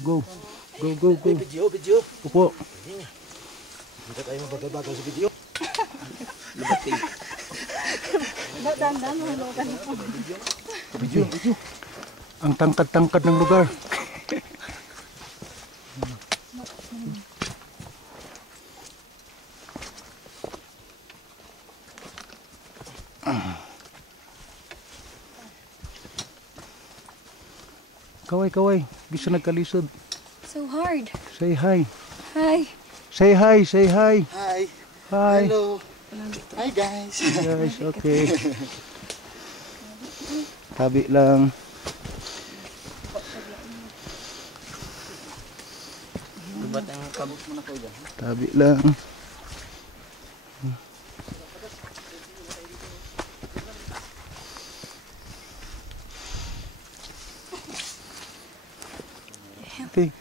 Go. Go, go, go. Video. Upo. Hindi tayo mabagal-bagal sa video. Dandan, mahulugan po. Video. Ang tangkad-tangkad ng lugar. Kaway. Bisa nagkalisod. So hard. Say hi. Hi. Say hi. Hi. Hi. Hello. Hi guys. Guys, okay. Tabi lang. Dubat ang kabot mo na ko dyan. Tabi lang. Okay.